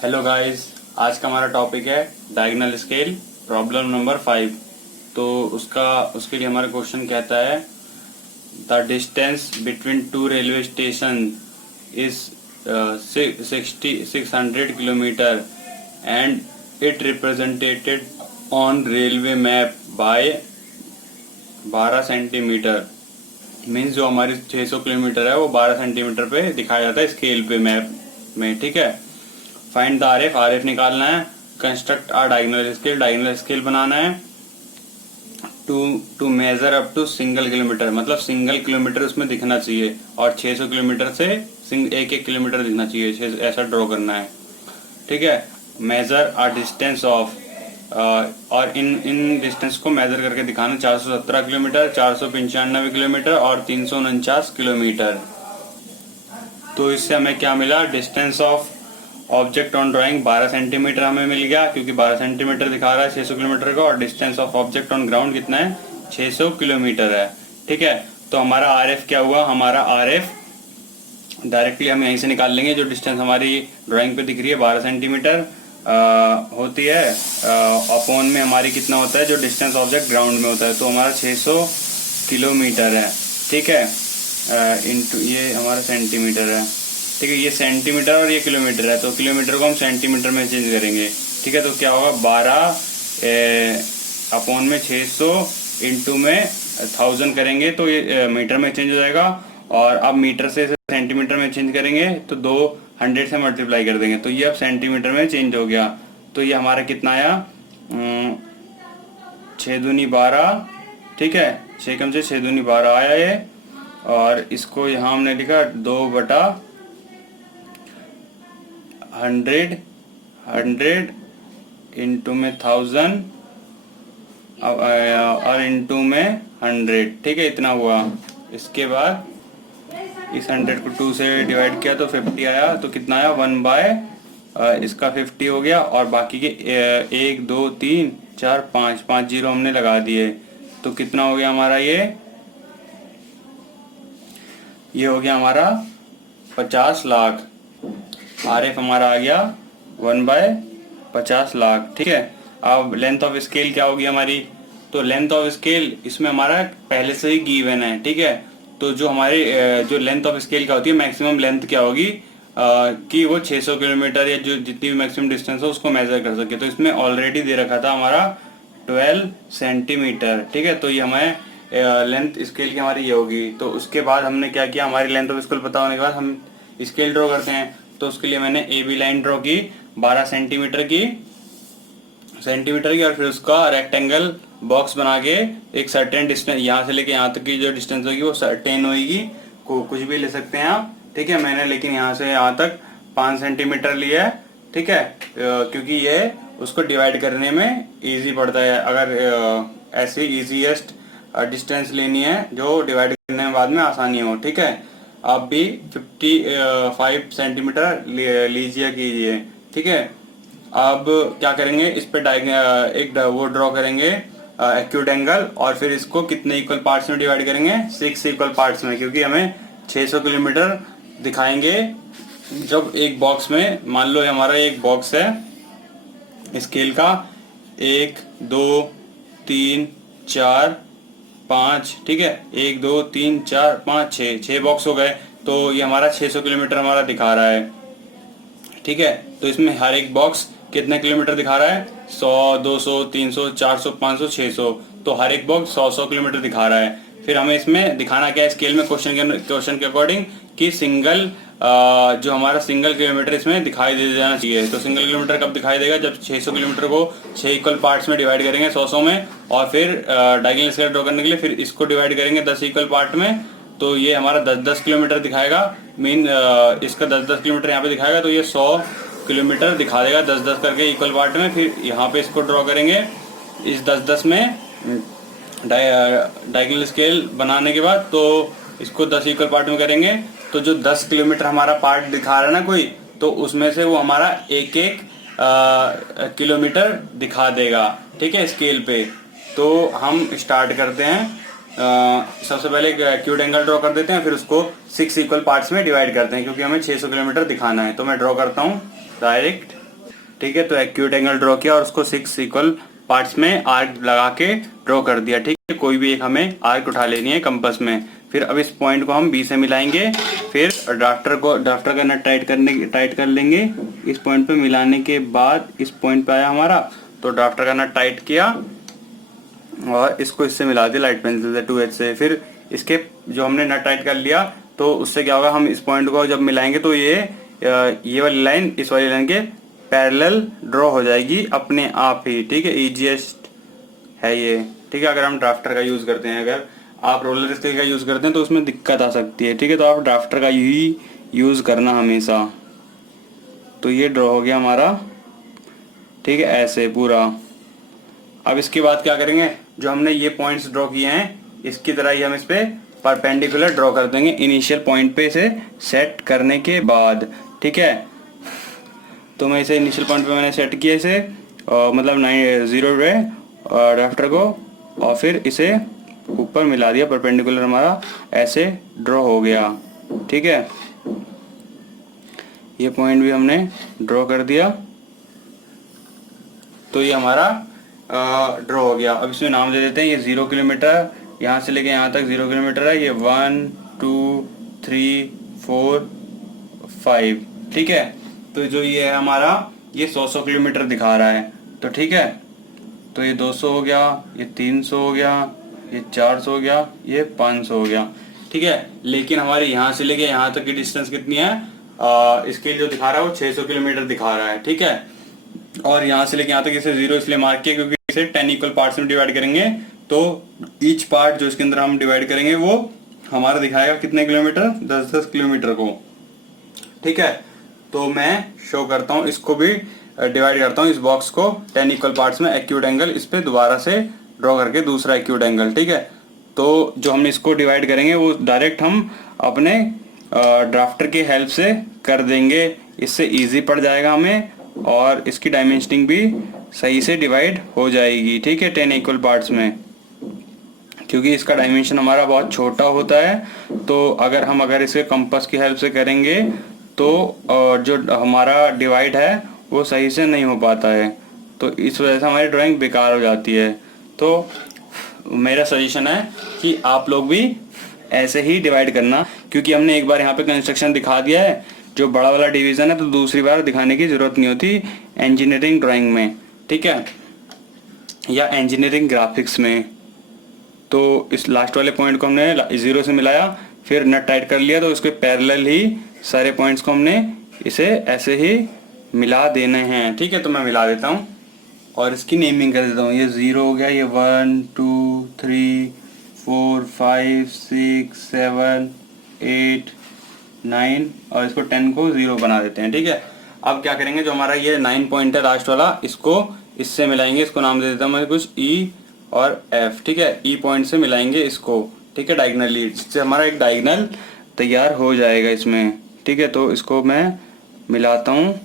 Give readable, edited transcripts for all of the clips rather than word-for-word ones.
Hello guys, आज का हमारा टॉपिक है डायगोनल स्केल प्रॉब्लम नंबर 5। तो उसके लिए हमारा क्वेश्चन कहता है the distance between two railway station is 600 kilometre and it represented on railway map bye 12 centimetre. Means जो हमारी 600 किलोमीटर है वो 12 सेंटीमीटर पे दिखाया जाता है स्केल पे, मैप में। ठीक है, फाइंड द आरएफ, आरएफ निकालना है। Construct a diagonal scale, diagonal scale बनाना है। To measure up to single kilometre, मतलब सिंगल किलोमीटर उसमें दिखना चाहिए और 600 किलोमीटर से एक एक किलोमीटर दिखना चाहिए, ऐसा ड्रॉ करना है। ठीक है, मेजर आ डिस्टेंस ऑफ, और इन डिस्टेंस को मेजर करके दिखाना, 417 किलोमीटर, 495 किलोमीटर और 349 किलोमीटर। तो इससे हमें क्या मिला? Distance of object on drawing 12 centimetre हमें मिल गया, क्योंकि 12 सेंटीमीटर दिखा रहा है 600 किलोमीटर का, और distance of object on ground कितना है? 600 किलोमीटर है। ठीक है, तो हमारा आरएफ क्या हुआ? हमारा आरएफ डायरेक्टली हम यहीं से निकाल लेंगे। जो डिस्टेंस हमारी ड्राइंग पे दिख रही है 12 सेंटीमीटर होती है, अपॉन में हमारी कितना होता है जो डिस्टेंस ऑब्जेक्ट ग्राउंड में होता है, तो हमारा 600 किलोमीटर है। ठीक है, इंटू ये हमारा सेंटीमीटर है। ठीक है, ये सेंटीमीटर और ये किलोमीटर है, तो किलोमीटर को हम सेंटीमीटर में चेंज करेंगे। ठीक है, तो क्या होगा? 12 अपॉन में 600 इंटू में 1000 करेंगे तो ये मीटर में चेंज हो जाएगा, और अब मीटर से सेंटीमीटर में चेंज करेंगे तो 200 से मल्टीप्लाई कर देंगे, तो ये अब सेंटीमीटर में चेंज हो गया। तो ये हमारा कितना आया? 6 दूनी 12। ठीक है, 6 कम से 6 दूनी 12 आया ये, और इसको यहाँ हमने लिखा 2/100 इंटू में 1000 और इंटू में 100। ठीक है, इतना हुआ। इसके बाद इस 100 को 2 से डिवाइड किया तो 50 आया, तो कितना आया? 1/, इसका 50 हो गया, और बाकी के 1 2 3 4 5 जीरो हमने लगा दिए, तो कितना हो गया हमारा? ये हो गया हमारा 50 लाख। आरएफ हमारा आ गया 1/50 लाख। ठीक है, अब लेंथ ऑफ स्केल क्या होगी हमारी? तो लेंथ ऑफ स्केल इसमें हमारा पहले से ही गिवन है। ठीक है, तो जो हमारी जो लेंथ ऑफ स्केल क्या होती है, मैक्सिमम लेंथ क्या होगी कि वो 600 किलोमीटर या जो जितनी भी मैक्सिमम डिस्टेंस हो उसको मेजर कर सके। तो इसमें ऑलरेडी दे रखा था हमारा 12 सेंटीमीटर। ठीक है, तो ये हमें लेंथ स्केल की हमारी ये होगी। तो उसके बाद हमने क्या किया? हमारी लेंथ ऑफ स्केल पता होने के बाद हम स्केल ड्रॉ करते हैं। तो उसके लिए मैंने ए बी लाइन ड्रॉ की 12 सेंटीमीटर की, और फिर उसका रेक्टेंगल बॉक्स बना के एक सर्टेन डिस्टेंस, यहाँ से लेके यहाँ तक की जो डिस्टेंस होगी वो सर्टेन होगी, कुछ भी ले सकते हैं आप। ठीक है, मैंने लेकिन यहाँ से यहाँ तक 5 सेंटीमीटर लिया है। ठीक है, क्योंकि ये उसको डिवाइड करने में इजी पड़ता है। अगर ऐसी इजीएस्ट डिस्टेंस लेनी है जो डिवाइड करने में बाद में आसानी हो। ठीक है, आप भी 55 सेंटीमीटर लीजिए कीजिए। ठीक है, अब क्या करेंगे? इस पे एक वो ड्रॉ करेंगे एक्यूट एंगल, और फिर इसको कितने इक्वल पार्ट्स में डिवाइड करेंगे? 6 इक्वल पार्ट्स में, क्योंकि हमें 600 किलोमीटर दिखाएंगे जब एक बॉक्स में। मान लो हमारा एक बॉक्स है स्केल का, 1 2 3 4 5। ठीक है, 1 2 3 4 5 6 बॉक्स हो गए, तो ये हमारा 600 किलोमीटर हमारा दिखा रहा है। ठीक है, तो इसमें हर एक बॉक्स कितने किलोमीटर दिखा रहा है? 100 200 300 400 500 600, तो हर एक बॉक्स 100 किलोमीटर दिखा रहा है। फिर हमें इसमें दिखाना क्या है स्केल में? क्वेश्चन के अकॉर्डिंग कि सिंगल जो हमारा सिंगल किलोमीटर इसमें दिखाई दे जाना चाहिए। तो सिंगल किलोमीटर कब दिखाई देगा? जब 600 किलोमीटर को 6 इक्वल पार्ट्स में डिवाइड करेंगे 100 में, और फिर डायगोनल स्केल ड्रॉ करने के लिए फिर इसको डिवाइड करेंगे 10 इक्वल पार्ट में, तो ये हमारा 10-10 किलोमीटर दिखाएगा। इसका 10-10 किलोमीटर यहाँ पे दिखाएगा, तो ये 100 किलोमीटर दिखा देगा 10-10 करके इक्वल पार्ट में। फिर यहाँ पे इसको ड्रॉ करेंगे इस 10-10 में डायगोनल स्केल बनाने के बाद, तो इसको 10 इक्वल पार्ट में करेंगे, तो जो 10 किलोमीटर हमारा पार्ट दिखा रहा है ना कोई, तो उसमें से वो हमारा एक किलोमीटर दिखा देगा। ठीक है, स्केल पे। तो हम स्टार्ट करते हैं। सबसे पहले एक एक्यूट एंगल ड्रॉ कर देते हैं, फिर उसको 6 इक्वल पार्ट्स में डिवाइड करते हैं, क्योंकि हमें 600 किलोमीटर दिखाना है। तो मैं ड्रॉ करता हूँ डायरेक्ट। ठीक है। तो एक्यूट एंगल ड्रॉ किया और उसको 6 इक्वल पार्ट्स में आर्क लगा के ड्रॉ कर दिया, ठीक है। कोई भी एक हमें आर्क उठा लेनी है कंपास में। फिर अब इस पॉइंट को हम बी से मिलाएंगे, फिर ड्राफ्टर का नट टाइट कर लेंगे। इस पॉइंट पे मिलाने के बाद इस पॉइंट पे आया हमारा, तो ड्राफ्टर का नट टाइट किया और इसको इससे मिला दिया लाइट पेंसिल से 2H से। फिर इसके जो हमने नट टाइट कर लिया, तो उससे क्या होगा, हम इस पॉइंट को जब मिलाएंगे तो ये वाली लाइन इस वाली लाइन के पैरेलल ड्रॉ हो जाएगी अपने आप ही, ठीक है। इजीएस्ट है ये, ठीक है। अगर हम ड्राफ्टर का यूज करते हैं, अगर आप रोलर स्केल का यूज करते हैं तो उसमें दिक्कत आ सकती है, ठीक है। तो आप ड्राफ्टर का ही यूज करना हमेशा। तो ये ड्रॉ हो गया हमारा, ठीक है, ऐसे पूरा। अब इसके बाद क्या करेंगे, जो हमने ये पॉइंट्स ड्रॉ किए हैं इसकी तरह ही हम इस पे परपेंडिकुलर ड्रॉ कर देंगे इनिशियल पॉइंट पे इसे सेट करने के बाद, ठीक है। तो मैं इसे इनिशियल पॉइंट पे मैंने सेट किया इसे, मतलब 0 पे ड्राफ्टर को, और फिर इसे ऊपर मिला दिया परपेंडिकुलर, हमारा ऐसे ड्रॉ हो गया, ठीक है। ये पॉइंट भी हमने ड्रॉ कर दिया, तो ये हमारा ड्रॉ हो गया। अब इसमें नाम दे देते हैं, ये 0 किलोमीटर, यहाँ से लेके यहाँ तक 0 किलोमीटर है। ये 1 2 3 4 5, ठीक है। तो जो ये है हमारा, ये 100 किलोमीटर दिखा रहा है, तो ठीक है। तो ये 200 हो गया, ये 300 हो गया, ये 400 हो गया, ये 500 हो गया, ठीक है। लेकिन हमारे यहाँ से लेके यहाँ तक की डिस्टेंस कितनी है, स्केल जो दिखा रहा है वो 600 किलोमीटर दिखा रहा है, ठीक है। और यहाँ से लेके यहाँ तक इसे 0 इसलिए मार्क किया क्योंकि इसे 10 इक्वल पार्ट्स में डिवाइड करेंगे, तो ईच पार्ट जो इसके अंदर हम डिवाइड करेंगे वो हमारा दिखाएगा कितने किलोमीटर, 10-10 किलोमीटर को, ठीक है। तो मैं शो करता हूँ, इसको भी डिवाइड करता हूँ इस बॉक्स को 10 इक्वल पार्ट्स में। एक्यूट एंगल इस पे दोबारा से ड्रॉ करके दूसरा एक्यूट एंगल, ठीक है। तो जो हम इसको डिवाइड करेंगे वो डायरेक्ट हम अपने ड्राफ्टर की हेल्प से कर देंगे, इससे इजी पड़ जाएगा हमें और इसकी डायमेंशनिंग भी सही से डिवाइड हो जाएगी, ठीक है, 10 इक्वल पार्ट्स में। क्योंकि इसका डायमेंशन हमारा बहुत छोटा होता है, तो अगर इसे कंपास की हेल्प से करेंगे तो जो हमारा डिवाइड है वो सही से नहीं हो पाता है, तो इस वजह से हमारी ड्राइंग बेकार हो जाती है। तो मेरा सजेशन है कि आप लोग भी ऐसे ही डिवाइड करना, क्योंकि हमने एक बार यहाँ पे कंस्ट्रक्शन दिखा दिया है जो बड़ा वाला डिवीजन है, तो दूसरी बार दिखाने की जरूरत नहीं होती इंजीनियरिंग ड्राइंग में, ठीक है, या इंजीनियरिंग ग्राफिक्स में। तो इस लास्ट वाले पॉइंट को हमने 0 से मिलाया, फिर नट टाइट कर लिया, तो उसके पैरेलल ही सारे पॉइंट्स को हमने इसे ऐसे ही मिला देने हैं, ठीक है। तो मैं मिला देता हूँ और इसकी नेमिंग कर देता हूँ। ये 0 हो गया, ये 1 2 3 4 5 6 7 8 9 और इसको 10 को 0 बना देते हैं, ठीक है। अब क्या करेंगे, जो हमारा ये 9 पॉइंट है लास्ट वाला, इसको इससे मिलाएंगे। इसको नाम दे देता हूँ मैं कुछ E और F, ठीक है। E पॉइंट से मिलाएंगे इसको, ठीक है, डायगनली, जिससे हमारा एक डायगनल तैयार हो जाएगा इसमें, ठीक है। तो इसको मैं मिलाता हूँ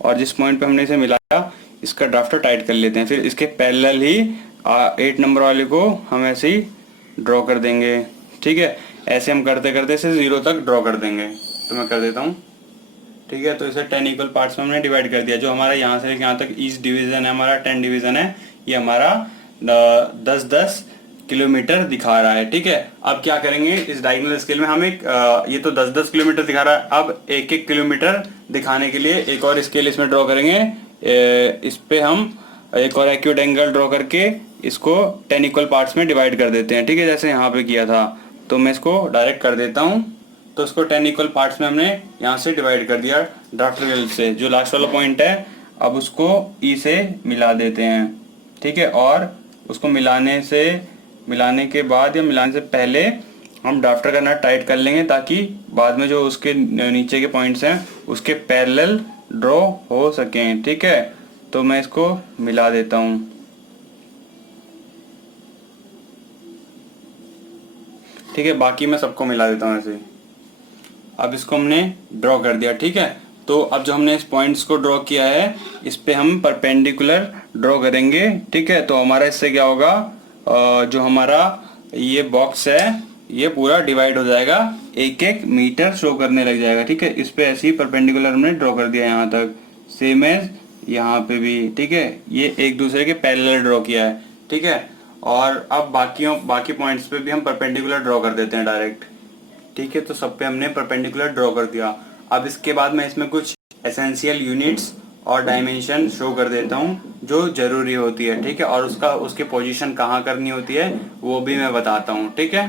और जिस पॉइंट पे हमने इसे मिलाया इसका ड्राफ्टर टाइट कर लेते हैं। फिर इसके पैरेलल ही 8 नंबर वाले को हम ऐसे ही ड्रॉ कर देंगे, ठीक है। ऐसे हम करते करते इसे 0 तक ड्रॉ कर देंगे। तो मैं कर देता हूँ, ठीक है। तो इसे 10 इक्वल पार्ट्स में हमने डिवाइड कर दिया। जो हमारा यहाँ से यहाँ तक ईच डिवीजन है, हमारा 10 डिवीजन है, ये हमारा 10-10 किलोमीटर दिखा रहा है, ठीक है। अब क्या करेंगे, इस डायगोनल स्केल में हम ये तो 10-10 किलोमीटर दिखा रहा है, अब 1-1 किलोमीटर दिखाने के लिए एक और स्केल इसमें ड्रॉ करेंगे। इस पे हम एक और एक्यूट एंगल ड्रॉ करके इसको 10 इक्वल पार्ट्स में डिवाइड कर देते हैं, ठीक है, जैसे यहाँ पे किया था। तो मैं इसको डायरेक्ट कर देता हूँ। तो इसको 10 इक्वल पार्ट्स में हमने यहाँ से डिवाइड कर दिया ड्राफ्टर की हेल्प से। जो लास्ट वाला पॉइंट है, अब उसको ई से मिला देते हैं, ठीक है। और उसको मिलाने के बाद या मिलाने से पहले हम ड्राफ्टर का नट टाइट कर लेंगे, ताकि बाद में जो उसके नीचे के पॉइंट्स हैं उसके पैरेलल ड्रॉ हो सकें, ठीक है। तो मैं इसको मिला देता हूँ, ठीक है। बाकी मैं सबको मिला देता हूँ ऐसे। अब इसको हमने ड्रॉ कर दिया, ठीक है। तो अब जो हमने इस पॉइंट्स को ड्रॉ किया है, इस पे हम परपेंडिकुलर ड्रॉ करेंगे, ठीक है। तो हमारा इससे क्या होगा, जो हमारा ये बॉक्स है ये पूरा डिवाइड हो जाएगा, 1-1 मीटर शो करने लग जाएगा, ठीक है। इस पे ऐसे ही परपेंडिकुलर हमने ड्रॉ कर दिया यहाँ तक, सेम एज यहाँ पे भी, ठीक है, ये एक दूसरे के पैरेलल ड्रॉ किया है, ठीक है। और अब बाकी पॉइंट्स पे भी हम परपेंडिकुलर ड्रॉ कर देते हैं डायरेक्ट, ठीक है। तो सब पे हमने परपेंडिकुलर ड्रॉ कर दिया। अब इसके बाद मैं इसमें कुछ एसेंशियल यूनिट्स और डायमेंशन शो कर देता हूँ जो जरूरी होती है, ठीक है, और उसकी पोजीशन कहाँ करनी होती है वो भी मैं बताता हूँ, ठीक है।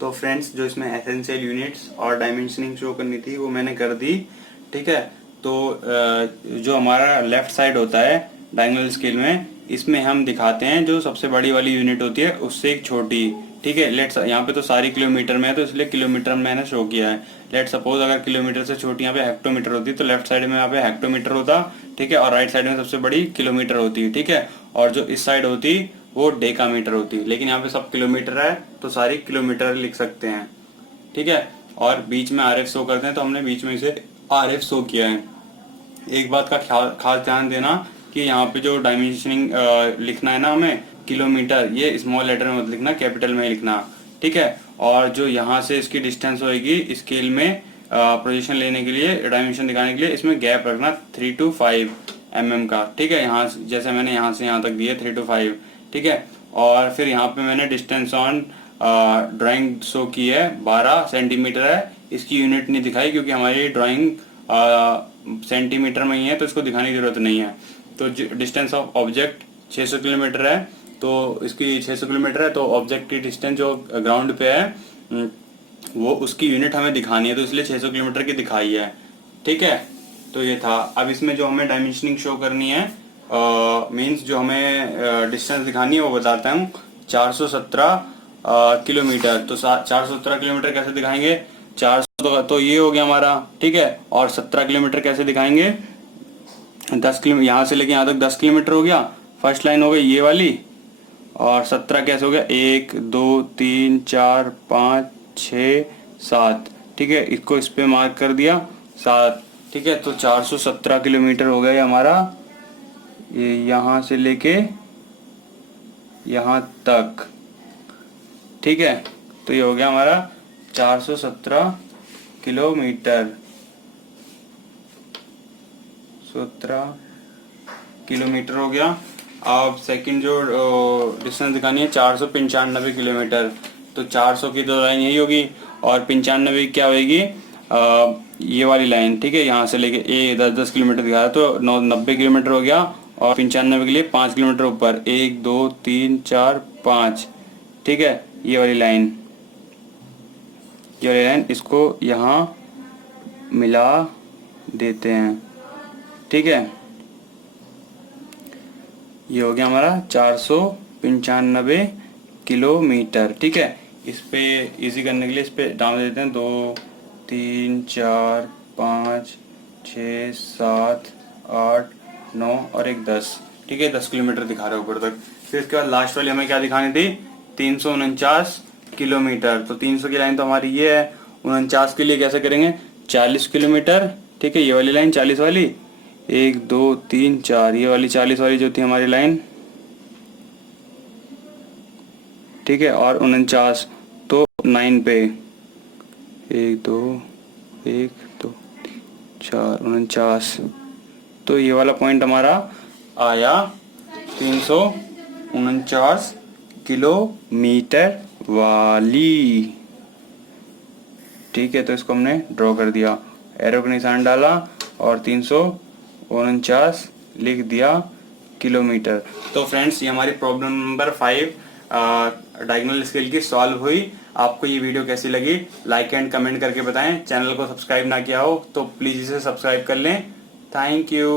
तो फ्रेंड्स, जो इसमें एसेंशियल यूनिट्स और डायमेंशनिंग शो करनी थी वो मैंने कर दी, ठीक है। तो जो हमारा लेफ्ट साइड होता है डायगोनल स्केल में, इसमें हम दिखाते हैं जो सबसे बड़ी वाली यूनिट होती है उससे एक छोटी, ठीक है। लेट्स, यहाँ पे तो सारी किलोमीटर में है तो इसलिए किलोमीटर में मैंने शो किया है। लेट सपोज अगर किलोमीटर से छोटी यहाँ पे हेक्टोमीटर होती तो लेफ्ट साइड में यहाँ पे हेक्टोमीटर होता, ठीक है, और राइट साइड में सबसे बड़ी किलोमीटर होती, ठीक है। और जो इस साइड होती वो डेकामीटर होती, लेकिन यहाँ पे सब किलोमीटर है तो सारी किलोमीटर लिख सकते हैं, ठीक है। और बीच में आरएफ शो करते हैं तो हमने बीच में इसे आरएफ शो किया है। एक बात का खास ध्यान देना कि यहाँ पे जो डायमेंशनिंग लिखना है ना हमें किलोमीटर, ये स्मॉल लेटर में मत लिखना, कैपिटल में ही लिखना, ठीक है। और जो यहाँ से इसकी डिस्टेंस होगी स्केल में पोजीशन लेने के लिए, डायमेंशन दिखाने के लिए, इसमें गैप रखना 3 to 5 mm का, ठीक है। यहाँ जैसे मैंने यहाँ से यहाँ तक दिए 3 to 5, ठीक है। और फिर यहाँ पे मैंने डिस्टेंस ऑन ड्राइंग शो की है 12 सेंटीमीटर है। इसकी यूनिट नहीं दिखाई क्योंकि हमारी ड्राइंग सेंटीमीटर में ही है तो इसको दिखाने की जरूरत नहीं है। तो डिस्टेंस ऑफ ऑब्जेक्ट 600 किलोमीटर है, तो इसकी 600 किलोमीटर है, तो ऑब्जेक्ट की डिस्टेंस जो ग्राउंड पे है वो उसकी यूनिट हमें दिखानी है, तो इसलिए 600 किलोमीटर की दिखाई है, ठीक है। तो ये था। अब इसमें जो हमें डायमेंशनिंग शो करनी है, मींस जो हमें डिस्टेंस दिखानी है वो बताता हूँ, 417 किलोमीटर। तो 417 किलोमीटर कैसे दिखाएंगे, 400 तो ये हो गया हमारा, ठीक है। और 17 किलोमीटर कैसे दिखाएंगे, 10 किलोमीटर, यहाँ से लेके यहाँ तक 10 किलोमीटर हो गया, फर्स्ट लाइन हो गई ये वाली। और 17 कैसे हो गया, 1 2 3 4 5 6 7, ठीक है। इसको इस पे मार्क कर दिया 7, ठीक है। तो 417 किलोमीटर हो गया हमारा, ये यहाँ से लेके यहाँ तक, ठीक है। तो ये हो गया हमारा 417 किलोमीटर, 17 किलोमीटर हो गया। अब सेकंड जो डिस्टेंस दिखानी है 495 किलोमीटर, तो 400 की तो लाइन यही होगी और 95 क्या होगी, ये वाली लाइन, ठीक है। यहाँ से लेके ये 10-10 किलोमीटर दिखा रहा है तो 90 किलोमीटर हो गया। और 95 के लिए 5 किलोमीटर ऊपर, 1 2 3 4 5, ठीक है। ये वाली लाइन इसको यहाँ मिला देते हैं, ठीक है। ये हो गया हमारा 495 किलोमीटर, ठीक है। इस पे इजी करने के लिए इस पे डाल देते हैं 2 3 4 5 6 7 8 9 और एक 10, ठीक है। 10 किलोमीटर दिखा रहे हैं ऊपर तक। फिर इसके बाद लास्ट वाली हमें क्या दिखानी थी, 349 किलोमीटर। तो 300 की लाइन तो हमारी ये है, 49 के लिए कैसे करेंगे, 40 किलोमीटर, ठीक है। ये वाली लाइन 40 वाली, 1 2 3 4, ये वाली 40 वाली जो थी हमारी लाइन, ठीक है। और 49 तो 9 पे 1 2 1 2 4 49, तो ये वाला पॉइंट हमारा आया 349 किलोमीटर वाली, ठीक है। तो इसको हमने ड्रॉ कर दिया, एरो का निशान डाला और 349 लिख दिया किलोमीटर। तो फ्रेंड्स, ये हमारी प्रॉब्लम नंबर 5 डायगोनल स्केल की सॉल्व हुई। आपको ये वीडियो कैसी लगी लाइक एंड कमेंट करके बताएं। चैनल को सब्सक्राइब ना किया हो तो प्लीज इसे सब्सक्राइब कर लें। Thank you.